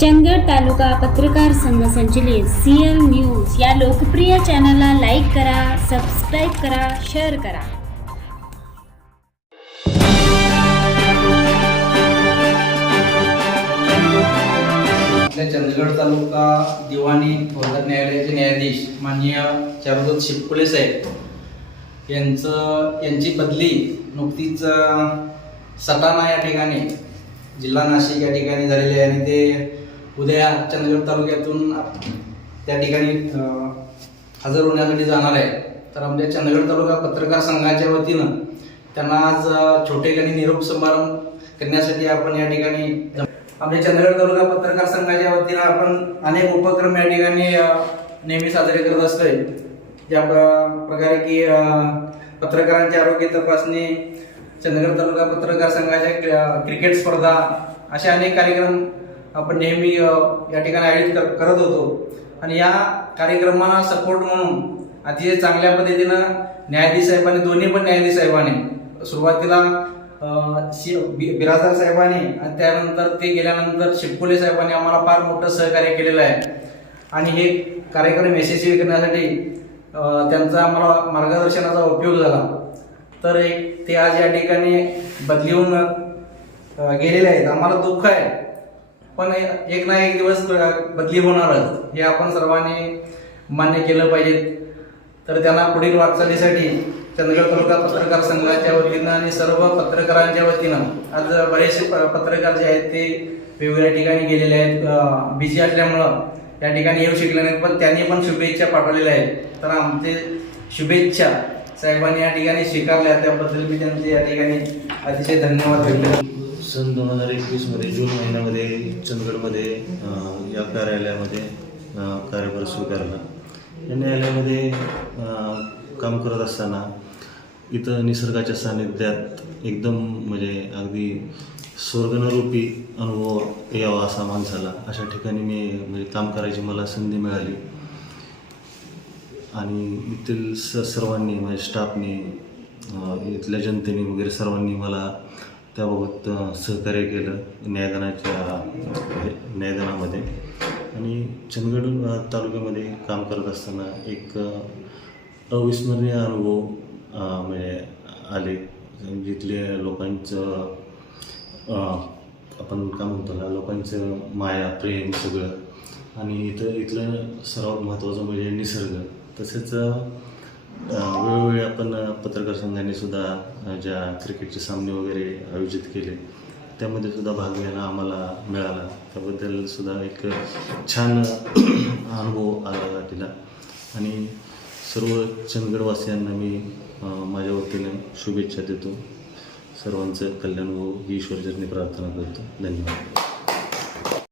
चंदगड तालुका पत्रकार संघ संचलित सी एल न्यूज या लोकप्रिय चॅनलला लाईक करा सबस्क्राईब करा शेअर करा. आपल्या चंदगड तालुका दिवाणी फौजदार न्यायालयाचे न्यायाधीश माननीय चारुदत्त शिपकुले साहेब यांचं यांची बदली नुकतीच सटाणा या ठिकाणी जिल्हा नाशिक या ठिकाणी झालेली आहे आणि ते उद्या चंदगड तालुक्यातून त्या ठिकाणी हजर होण्यासाठी जाणार आहे. तर आमच्या चंदगड तालुका पत्रकार संघाच्या वतीनं त्यांना आज छोटे छोटेखानी निरोप समारंभ करण्यासाठी आपण या ठिकाणी आमच्या चंदगड तालुका पत्रकार संघाच्या वतीनं आपण अनेक उपक्रम या ठिकाणी नेहमी साजरे करत असतोय. ज्या प्र- प्रकारे की पत्रकारांची आरोग्य तपासणी चंद्रगड तालुका पत्रकार संघाच्या क्रिकेट स्पर्धा असे अनेक कार्यक्रम आपण नेहमी या ठिकाणी आयोजित कर- करत होतो. आणि या कार्यक्रमाला सपोर्ट म्हणून अतिशय चांगल्या पद्धतीनं न्यायाधीश साहेबांनी दोन्ही पण न्यायाधीश साहेबांनी सुरुवातीला शि- बि- बिराजदार साहेबांनी आणि त्यानंतर ते गेल्यानंतर शिवकुले साहेबांनी आम्हाला फार मोठं सहकार्य केलेलं आहे. आणि हे कार्यक्रम यशस्वी करण्यासाठी त्यांचा आम्हाला मार्गदर्शनाचा उपयोग झाला. तर एक ते आज या ठिकाणी बदली होऊन गेलेले आहेत. आम्हाला दुःख आहे. पण एक ना एक दिवस बदली होणारच हे आपण सर्वांनी मान्य केलं पाहिजे. तर त्यांना पुढील वाटचालीसाठी चंद्रगड तालुका पत्रकार संघाच्या वतीनं आणि सर्व पत्रकारांच्या वतीनं आज बरेचसे प- पत्रकार जे आहेत ते वेगवेगळ्या ठिकाणी गेलेले आहेत. बिझी असल्यामुळं या ठिकाणी येऊ शकले नाहीत पण त्यांनी पण शुभेच्छा पाठवलेल्या आहेत. तर आमचे शुभेच्छा साहेबांनी या ठिकाणी स्वीकारल्या. त्याबद्दल मी त्यांचे या ठिकाणी अतिशय धन्यवाद भेटले सन दोन हजार एकवीसमध्ये जून महिन्यामध्ये चंदगडमध्ये या कार्यालयामध्ये कार्यभार स्वीकारला या न्यायालयामध्ये काम करत असताना इथं निसर्गाच्या सानिध्यात एकदम म्हणजे अगदी स्वर्गनरूपी अनुभव यावा असा माणसाला अशा ठिकाणी मी म्हणजे काम करायची मला संधी मिळाली. आणि येथील स सर्वांनी म्हणजे स्टाफनी इथल्या जनतेने वगैरे सर्वांनी मला त्याबाबत सहकार्य केलं न्यायदानाच्या न्यायदानामध्ये आणि चंदगड तालुक्यामध्ये काम करत असताना एक अविस्मरणीय अनुभव म्हणजे आले. जिथले लोकांचं आपण काय म्हणतो ना लोकांचं माया प्रेम सगळं. आणि इथं इथलं सर्वात महत्त्वाचं म्हणजे निसर्ग. तसेच वेळोवेळी आपण पत्रकार संघाने सुद्धा ज्या क्रिकेटचे सामने वगैरे आयोजित केले त्यामध्ये सुद्धा भाग घ्यायला आम्हाला मिळाला. त्याबद्दल सुद्धा एक छान अनुभव आला तिला. आणि सर्व चंदगडवासियांना मी माझ्या वतीने शुभेच्छा देतो. सर्वांचं कल्याण हो ही ईश्वरचरणी प्रार्थना करतो. धन्यवाद.